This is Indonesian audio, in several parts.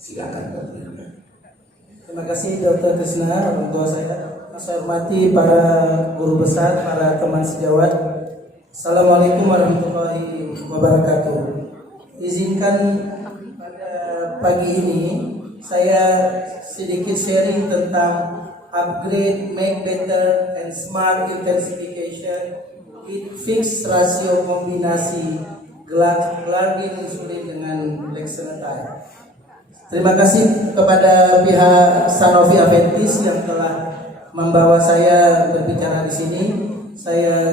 Silakan Pak. Terima kasih Dr. Krisna, orang tua saya. Saya hormati para guru besar, para teman sejawat. Assalamualaikum warahmatullahi wabarakatuh. Izinkan pada pagi ini saya sedikit sharing tentang upgrade, make better, and smart intensification with fixed ratio kombinasi glargine insulin dengan lexenatide. Terima kasih kepada pihak Sanofi Aventis yang telah membawa saya berbicara di sini. Saya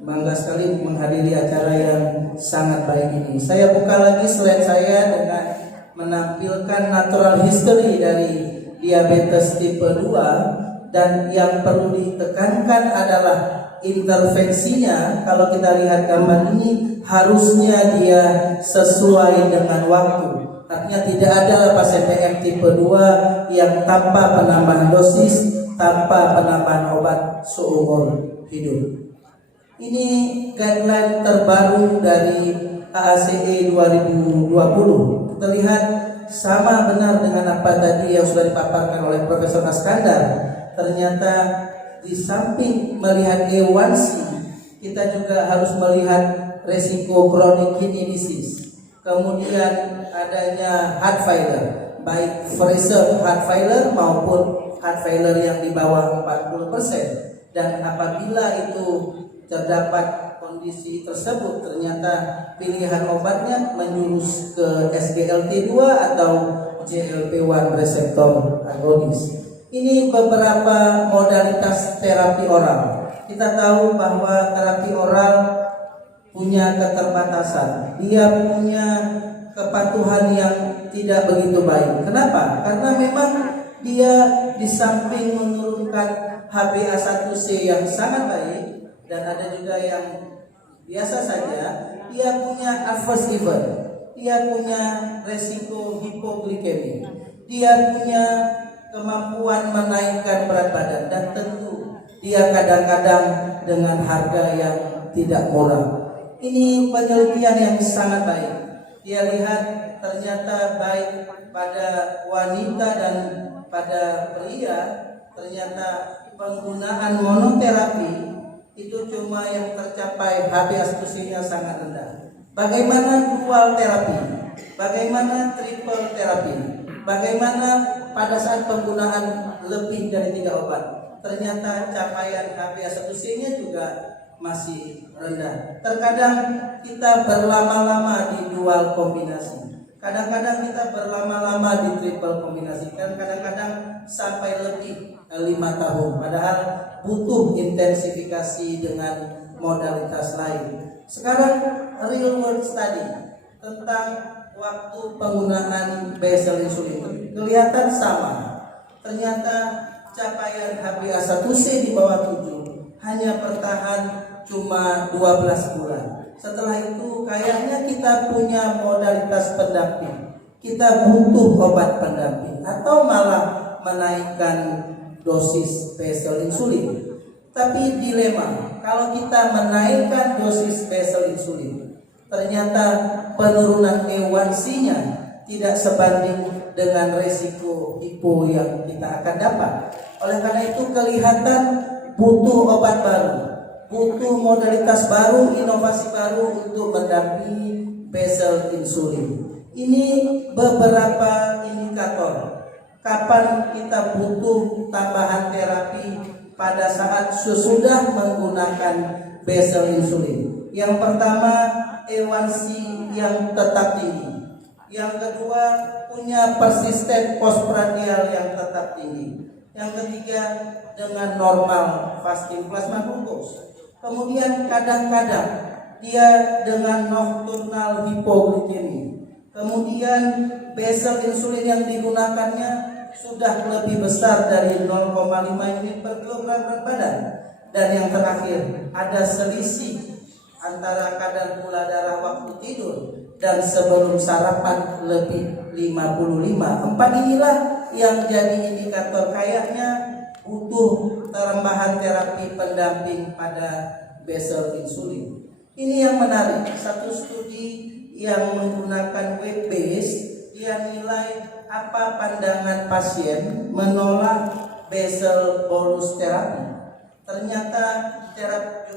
bangga sekali menghadiri acara yang sangat baik ini. Saya buka lagi slide saya dengan menampilkan natural history dari diabetes tipe 2, dan yang perlu ditekankan adalah intervensinya. Kalau kita lihat gambar ini, harusnya dia sesuai dengan waktu. Artinya tidak ada pasien DM tipe 2 yang tanpa penambahan dosis, tanpa penambahan obat seumur hidup. Ini guideline terbaru dari AACE 2020. Kita lihat sama benar dengan apa tadi yang sudah dipaparkan oleh Profesor Askandar. Ternyata di samping melihat A1C, kita juga harus melihat resiko chronic kidney disease. Kemudian adanya heart failure, baik freezer heart failure maupun heart failure yang di bawah 40%. Dan apabila itu terdapat kondisi tersebut, ternyata pilihan obatnya menjurus ke SGLT2 atau GLP-1 reseptor agonis. Ini beberapa modalitas terapi oral. Kita tahu bahwa terapi oral punya keterbatasan, dia punya kepatuhan yang tidak begitu baik. Kenapa? Karena memang dia di samping menurunkan HbA1c yang sangat baik, dan ada juga yang biasa saja, dia punya adverse event, dia punya resiko hipoglikemi, dia punya kemampuan menaikkan berat badan, dan tentu dia kadang-kadang dengan harga yang tidak murah. Ini penelitian yang sangat baik. Dia lihat ternyata baik pada wanita dan pada pria, ternyata penggunaan monoterapi itu cuma yang tercapai HbA1c-nya sangat rendah. Bagaimana dual terapi? Bagaimana triple terapi? Bagaimana pada saat penggunaan lebih dari 3 obat? Ternyata capaian HbA1c-nya juga masih rendah. Terkadang kita berlama-lama di dual kombinasi, kadang-kadang kita berlama-lama di triple kombinasi, dan kadang-kadang sampai lebih 5 tahun. Padahal butuh intensifikasi dengan modalitas lain. Sekarang real world study tentang waktu penggunaan basal insulin kelihatan sama. Ternyata capaian HbA1c di bawah 7 hanya bertahan cuma 12 bulan. Setelah itu kayaknya kita punya modalitas pendamping, kita butuh obat pendamping atau malah menaikkan dosis basal insulin. Tapi dilema, kalau kita menaikkan dosis basal insulin, ternyata penurunan A1C-nya tidak sebanding dengan resiko hipo yang kita akan dapat. Oleh karena itu kelihatan butuh obat baru, butuh modalitas baru, inovasi baru untuk mendampingi basal insulin. Ini beberapa indikator kapan kita butuh tambahan terapi pada saat sesudah menggunakan basal insulin. Yang pertama, A1C yang tetap tinggi. Yang kedua, punya persisten postprandial yang tetap tinggi. Yang ketiga, dengan normal fasting plasma glucose. Kemudian kadang-kadang dia dengan nocturnal hipoglikemi. Kemudian basal insulin yang digunakannya sudah lebih besar dari 0,5 unit per kilogram berat badan. Dan yang terakhir, ada selisih antara kadar gula darah waktu tidur dan sebelum sarapan lebih 55. 4 inilah yang jadi indikator kayaknya butuh tambahan terapi pendamping pada basal insulin. Ini yang menarik, satu studi yang menggunakan weight base, dia dia nilai apa pandangan pasien menolak basal bolus terapi. Ternyata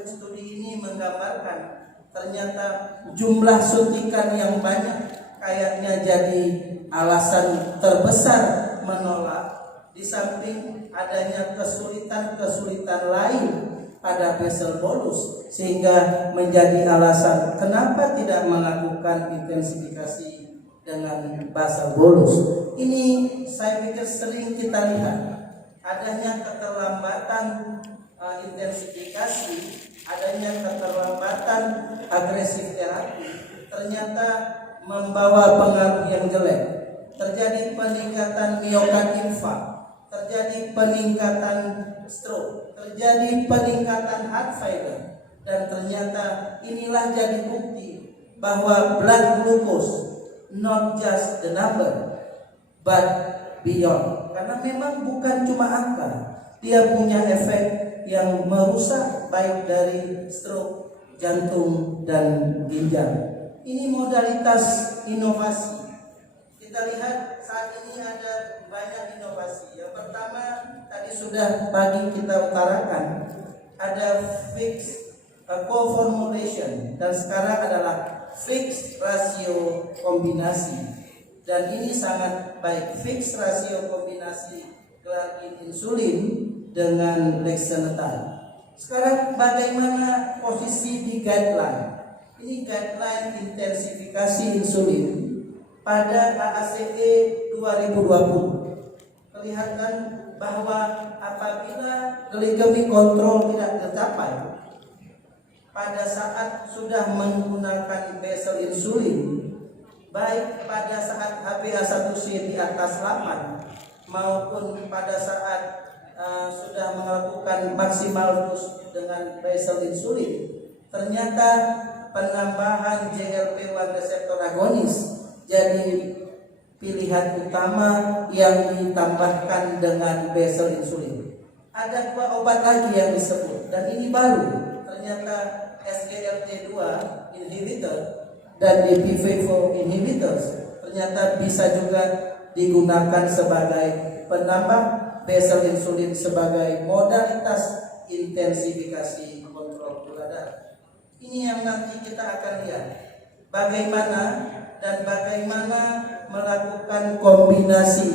studi ini menggambarkan ternyata jumlah suntikan yang banyak kayaknya jadi alasan terbesar menolak, di samping adanya kesulitan lain pada basal bolus, sehingga menjadi alasan kenapa tidak melakukan intensifikasi dengan basal bolus. Ini saya pikir sering kita lihat adanya keterlambatan intensifikasi, adanya keterlambatan agresif terapi ternyata membawa pengaruh yang jelek. Terjadi peningkatan miokard infark, terjadi peningkatan stroke, terjadi peningkatan heart failure, dan ternyata inilah jadi bukti bahwa blood glucose not just the number but beyond. Karena memang bukan cuma angka, dia punya efek yang merusak baik dari stroke, jantung, dan ginjal. Ini modalitas inovasi. Kita lihat saat ini ada banyak inovasi. Yang pertama tadi sudah pagi kita utarakan, ada fixed co-formulation, dan sekarang adalah fixed rasio kombinasi. Dan ini sangat baik, fixed rasio kombinasi glargin insulin dengan lexenatide. Sekarang bagaimana posisi di guideline? Ini guideline intensifikasi insulin pada AACE 2020. Kelihatan bahwa apabila glycemic control tidak tercapai pada saat sudah menggunakan basal insulin, baik pada saat HbA1c di atas 8 maupun pada saat sudah melakukan maksimal dose dengan basal insulin, ternyata penambahan GLP-1 reseptor agonis jadi pilihan utama yang ditambahkan dengan basal insulin. Ada 2 obat lagi yang disebut, dan ini baru, ternyata SGLT2 inhibitor dan DPP4 inhibitors ternyata bisa juga digunakan sebagai penambah basal insulin sebagai modalitas intensifikasi kontrol gula darah. Ini yang nanti kita akan lihat bagaimana melakukan kombinasi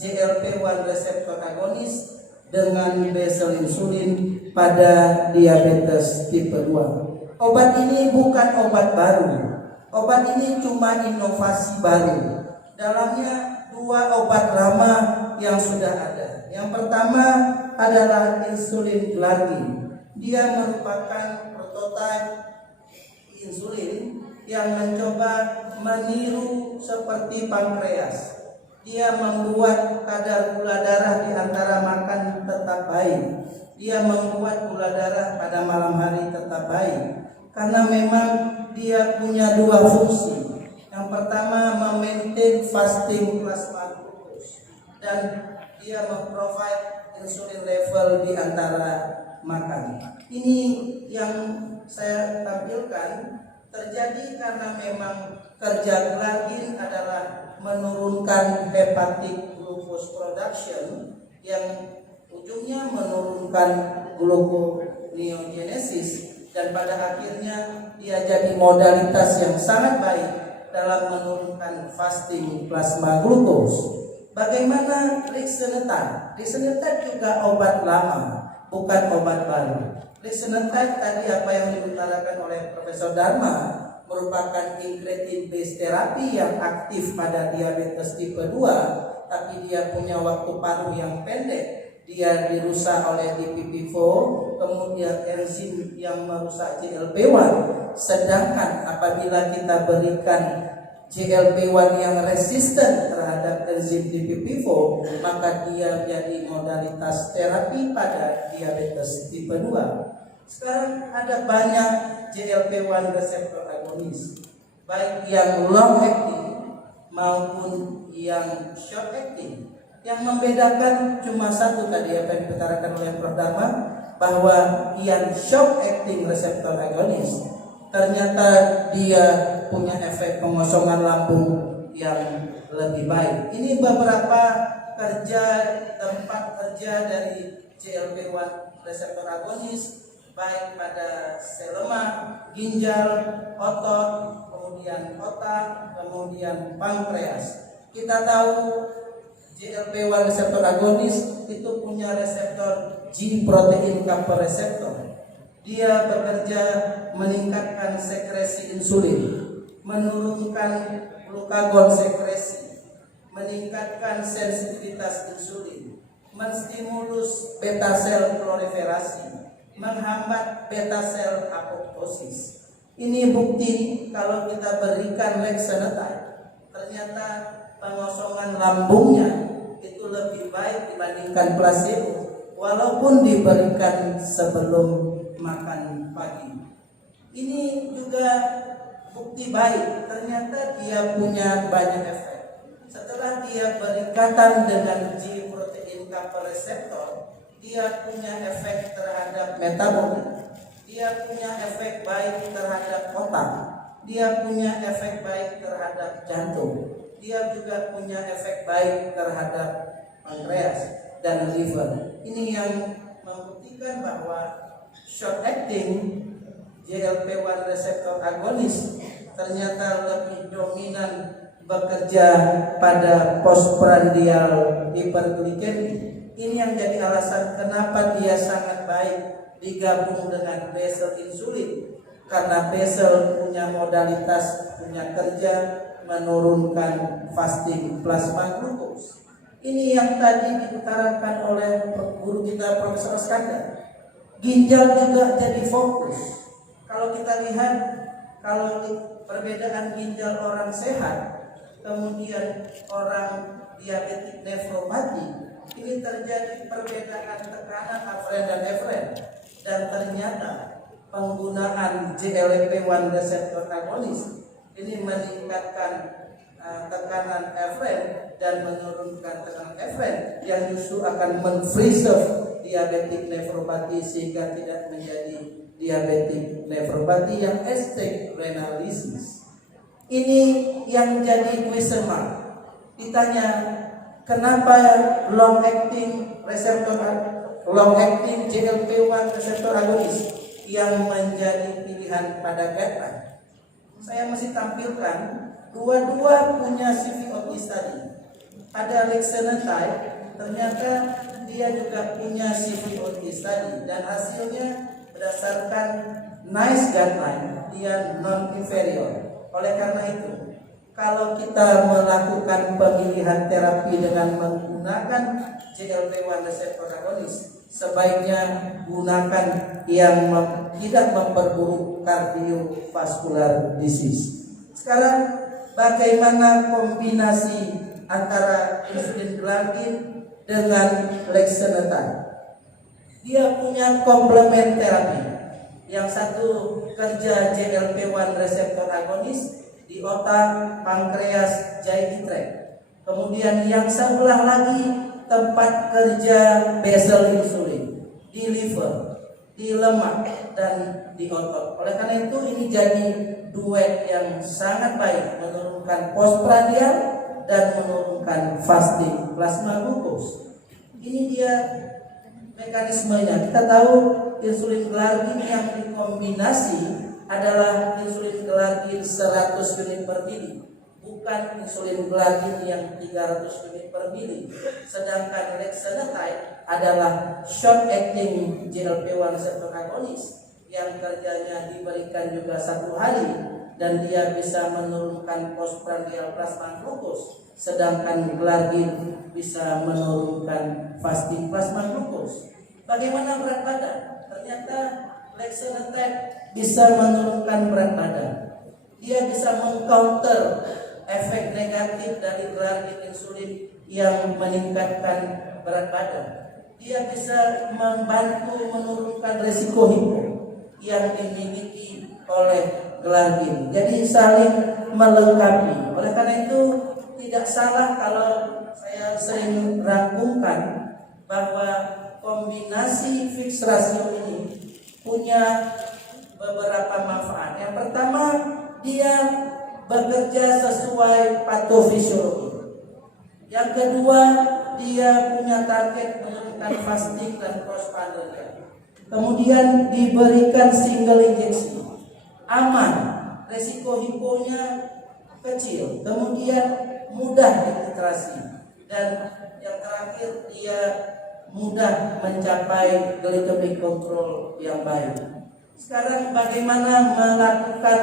GLP-1 reseptor agonis dengan basal insulin pada diabetes tipe 2. Obat ini bukan obat baru. Obat ini cuma inovasi baru. Dalamnya 2 obat lama yang sudah ada. Yang pertama adalah insulin glargin. Dia merupakan prototipe insulin yang mencoba meniru seperti pankreas. Dia membuat kadar gula darah di antara makan tetap baik. Dia membuat gula darah pada malam hari tetap baik. Karena memang dia punya 2 fungsi. Yang pertama memaintain fasting plasma glucose, dan dia memprovide insulin level di antara makan. Ini yang saya tampilkan terjadi karena memang kerja glargin adalah menurunkan hepatic glucose production yang ujungnya menurunkan gluconeogenesis, dan pada akhirnya dia jadi modalitas yang sangat baik dalam menurunkan fasting plasma glucose. Bagaimana lexenatide? Lexenatide juga obat lama, bukan obat baru. Lexenatide tadi apa yang diutarakan oleh Profesor Dharma merupakan incretin based terapi yang aktif pada diabetes tipe 2, tapi dia punya waktu paruh yang pendek. Dia dirusak oleh DPP4, kemudian enzim yang merusak GLP-1. Sedangkan apabila kita berikan GLP-1 yang resisten terhadap enzim DPP4, maka dia jadi modalitas terapi pada diabetes tipe 2. Sekarang ada banyak GLP-1 reseptor agonis, baik yang long acting maupun yang short acting. Yang membedakan cuma satu tadi apa yang diutarakan oleh Prof. Dharma, bahwa yang short acting reseptor agonis ternyata dia punya efek pengosongan lambung yang lebih baik. Ini beberapa tempat kerja dari GLP-1 reseptor agonis, baik pada sel lemak, ginjal, otot, kemudian otak, kemudian pankreas. Kita tahu GLP-1 reseptor agonis itu punya reseptor G protein coupled receptor. Dia bekerja meningkatkan sekresi insulin, menurunkan glukagon sekresi, meningkatkan sensitivitas insulin, menstimulus beta sel proliferasi, menghambat beta sel apoptosis. Ini bukti kalau kita berikan lexenatide, ternyata pengosongan lambungnya itu lebih baik dibandingkan placebo, walaupun diberikan sebelum makan pagi. Ini juga bukti baik, ternyata dia punya banyak efek. Setelah dia berikatan dengan G protein coupled receptor, dia punya efek terhadap metabolik, dia punya efek baik terhadap otak, dia punya efek baik terhadap jantung, dia juga punya efek baik terhadap pankreas dan liver. Ini yang membuktikan bahwa short acting GLP-1 reseptor agonis ternyata lebih dominan bekerja pada postprandial hiperglikemi. Ini yang jadi alasan kenapa dia sangat baik digabung dengan basal insulin, karena basal punya modalitas, punya kerja menurunkan fasting plasma glukos. Ini yang tadi diutarakan oleh guru kita Profesor Iskandar. Ginjal juga jadi fokus. Kalau kita lihat, kalau perbedaan ginjal orang sehat, kemudian orang diabetik nefropati, ini terjadi perbedaan tekanan afren dan efren, dan ternyata penggunaan GLP-1 reseptor agonis ini meningkatkan tekanan efren dan menurunkan tekanan efren, yang justru akan men-preserve diabetik nefropati sehingga tidak menjadi diabetik nefropati yang end-stage renal disease. Ini yang jadi question mark. Ditanya, kenapa long acting GLP-1 reseptor agonis yang menjadi pilihan pada guideline? Saya masih tampilkan dua-dua punya CVOT study. Ada lexenatide, ternyata dia juga punya CVOT study, dan hasilnya berdasarkan NICE guideline dia non-inferior. Oleh karena itu, kalau kita melakukan pemilihan terapi dengan menggunakan GLP-1 reseptor agonis, sebaiknya gunakan yang tidak memperburuk cardiovascular disease. Sekarang, bagaimana kombinasi antara insulin glargin dengan lexenatide? Dia punya komplement terapi. Yang satu kerja GLP-1 reseptor agonis di otak, pankreas, GI tract. Kemudian yang sebelah lagi tempat kerja basal insulin di liver, di lemak, dan di otot. Oleh karena itu ini jadi duet yang sangat baik, menurunkan postprandial dan menurunkan fasting plasma glukos. Ini dia mekanismenya. Kita tahu insulin glargin yang dikombinasi adalah insulin glargin 100 unit per mili, bukan insulin glargin yang 300 unit per mili. Sedangkan lexenatide adalah short acting GLP-1 reseptor agonis yang kerjanya diberikan juga 1 hari, dan dia bisa menurunkan postprandial plasma glukos, sedangkan glargin bisa menurunkan fasting plasma glukos. Bagaimana berat badan? Ternyata lexenatide bisa menurunkan berat badan. Dia bisa mengcounter efek negatif dari glargin insulin yang meningkatkan berat badan. Dia bisa membantu menurunkan resiko hipo yang dimiliki oleh glargin. Jadi saling melengkapi. Oleh karena itu tidak salah kalau saya sering rangkumkan bahwa kombinasi fixed ratio ini punya beberapa manfaat. Yang pertama, dia bekerja sesuai patofisiologi. Yang kedua, dia punya target menurunkan fasting dan prostaglandin. Kemudian diberikan single injeksi, aman, resiko hiponya kecil, kemudian mudah dititrasi, dan yang terakhir dia mudah mencapai glycemic control yang baik. Sekarang bagaimana melakukan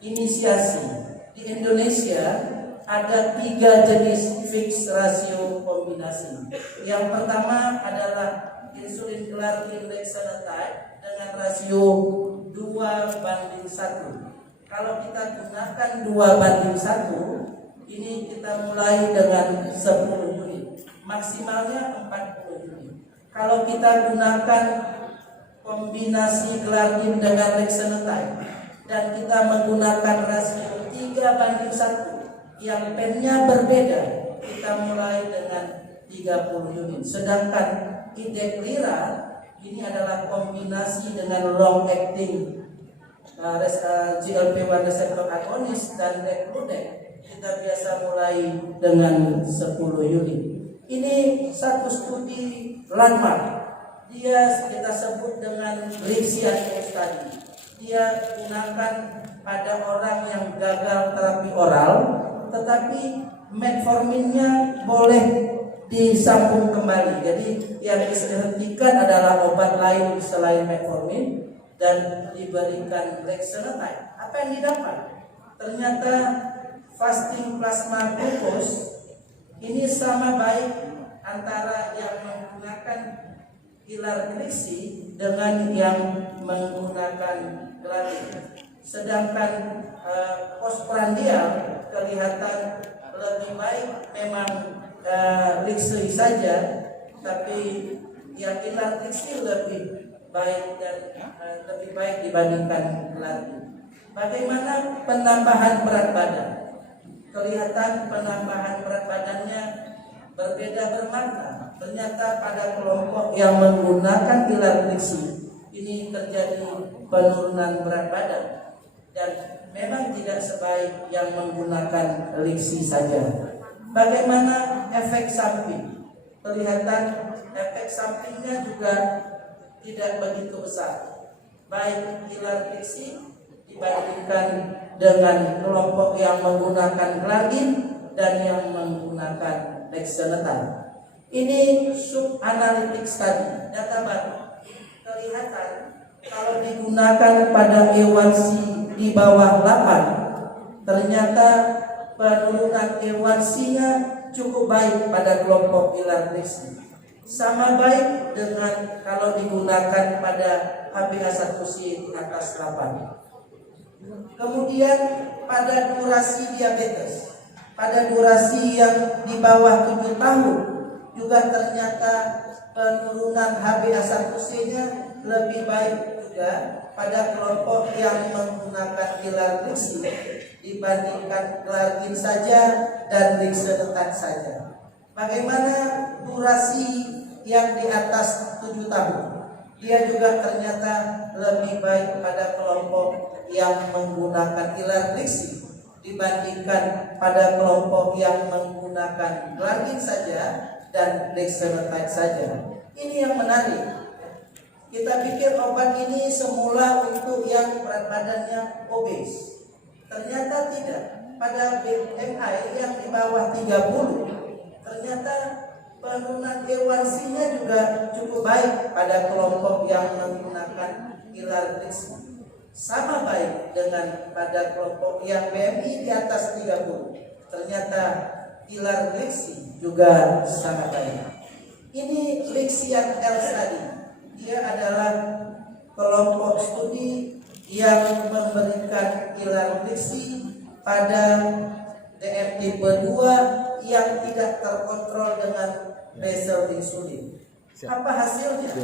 inisiasi? Di Indonesia ada 3 jenis fixed ratio kombinasi. Yang pertama adalah insulin glargine lexenatide dengan rasio 2:1. Kalau kita gunakan 2:1, ini kita mulai dengan 10 unit, maksimalnya 40 unit. Kalau kita gunakan kombinasi glargine dengan lexenatide dan kita menggunakan rasio 3:1 yang pennya berbeda, kita mulai dengan 30 unit. Sedangkan Ideglira ini adalah kombinasi dengan long acting GLP-1 receptor agonis dan Degludec, kita biasa mulai dengan 10 unit. Ini satu studi landmark. Dia kita sebut dengan Rixian study. Dia gunakan pada orang yang gagal terapi oral, tetapi metforminnya boleh disambung kembali. Jadi yang dihentikan adalah obat lain selain metformin dan diberikan lexenatide. Apa yang didapat? Ternyata fasting plasma glucose ini sama baik antara yang menggunakan hilartriksi dengan yang menggunakan glargine. Sedangkan postprandial kelihatan lebih baik memang Lixi saja, tapi yang hilartriksi lebih baik dan lebih baik dibandingkan glargine. Bagaimana penambahan berat badan? Kelihatan penambahan berat badannya berbeda bermakna. Ternyata pada kelompok yang menggunakan hilartriksi ini terjadi penurunan berat badan, dan memang tidak sebaik yang menggunakan Lixi saja. Bagaimana efek samping? Kelihatan efek sampingnya juga tidak begitu besar, baik hilartriksi dibandingkan dengan kelompok yang menggunakan glargine dan yang menggunakan lexenatide. Ini subanalytic study, data baru. Kelihatan kalau digunakan pada A1C di bawah 8, ternyata penurunan A1C-nya cukup baik pada kelompok hilartriksi. Sama baik dengan kalau digunakan pada HbA1c di atas 8. Kemudian pada durasi diabetes, pada durasi yang di bawah 7 tahun juga ternyata penurunan HbA1c-nya lebih baik juga pada kelompok yang menggunakan hilartriksi dibandingkan glargine saja dan lexenatide saja. Bagaimana durasi yang di atas 7 tahun? Dia juga ternyata lebih baik pada kelompok yang menggunakan hilartriksi dibandingkan pada kelompok yang menggunakan glargine saja dan lexenatide saja. Ini yang menarik. Kita pikir obat ini semula untuk yang berat badannya obes. Ternyata tidak. Pada BMI yang di bawah 30, ternyata penurunan A1C-nya juga cukup baik pada kelompok yang menggunakan hilartriksi. Sama baik dengan pada kelompok yang BMI di atas 30. Ternyata hilartriksi juga sangat baik. Ini Rixian L study. Dia adalah kelompok studi yang memberikan hilartriksi pada DM tipe 2 yang tidak terkontrol dengan basal insulin. Apa hasilnya?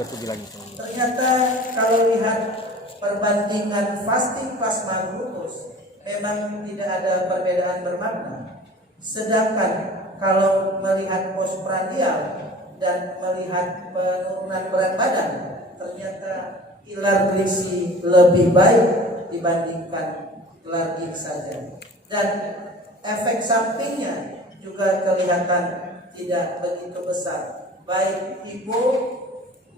Ternyata kalau lihat perbandingan fasting plasma glucose memang tidak ada perbedaan bermakna. Sedangkan kalau melihat postprandial dan melihat penurunan berat badan, ternyata hilartriksi lebih baik dibandingkan glargine saja. dan efek sampingnya juga kelihatan tidak begitu besar, baik hipo,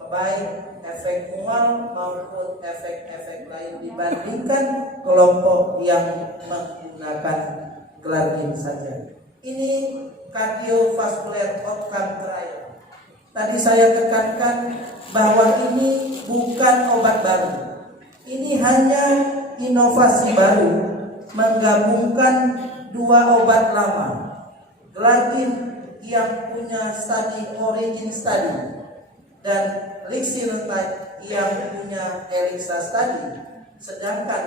baik efek mual maupun efek-efek lain dibandingkan kelompok yang menggunakan glargine saja. Ini cardiovascular outcome trial. Tadi saya tekankan bahwa ini bukan obat baru. Ini hanya inovasi baru menggabungkan dua obat lama. Glargine yang punya study origin study dan lixisenatide yang punya ELIXA study, sedangkan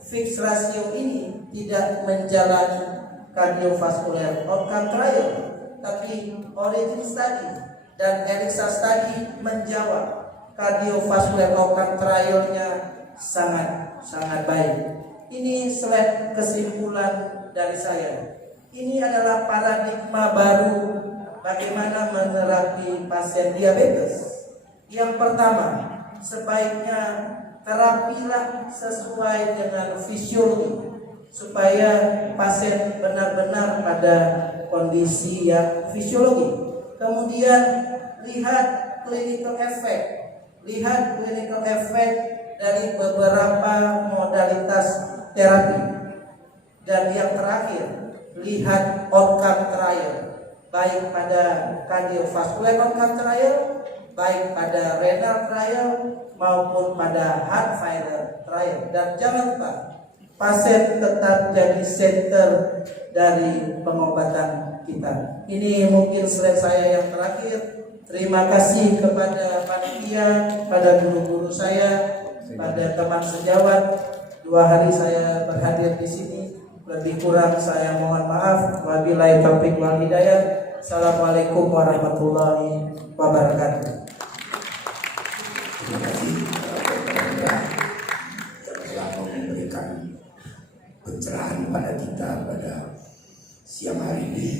fixed ratio ini tidak menjalani cardiovascular outcome trial, tapi origin study dan ELIXA study menjawab cardiovascular outcome trialnya sangat baik. Ini slide kesimpulan dari saya. Ini adalah paradigma baru bagaimana menerapi pasien diabetes. Yang pertama, sebaiknya terapilah sesuai dengan fisiologi supaya pasien benar-benar pada kondisi yang fisiologi. Kemudian lihat clinical effect dari beberapa modalitas terapi. Dan yang terakhir, lihat outcome trial, baik pada cardiovascular outcome trial, baik pada renal trial maupun pada heart failure trial. Dan jangan lupa, pasien tetap jadi center dari pengobatan kita. Ini mungkin slide saya yang terakhir. Terima kasih kepada panitia, pada guru-guru saya, pada teman sejawat. 2 hari saya berhadir di sini. Lebih kurang saya mohon maaf. Wabillahi taufiq wal hidayah. Assalamualaikum warahmatullahi wabarakatuh. Terima kasih kepada yang telah memberikan pencerahan pada kita pada siang hari ini.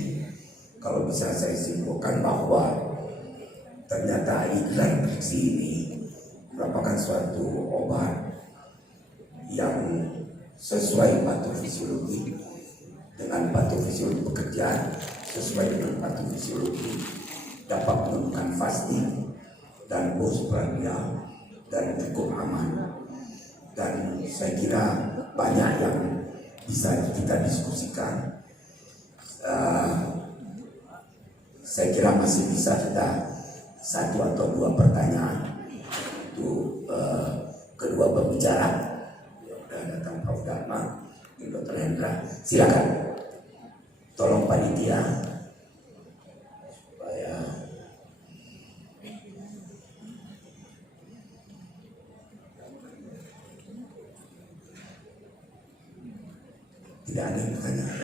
Kalau bisa saya simpulkan bahwa ternyata glargine ini merupakan suatu obat yang sesuai patofisiologi, dengan patofisiologi pekerjaan sesuai dengan patofisiologi, dapat menurunkan fasting dan postprandial dan cukup aman. Dan saya kira banyak yang bisa kita diskusikan. Saya kira masih bisa kita 1 atau 2 pertanyaan untuk kedua pembicara. Sudah datang Prof. Dharma, Dr. Hendra, silakan. Tolong panitia supaya tidak ada yang bertanya.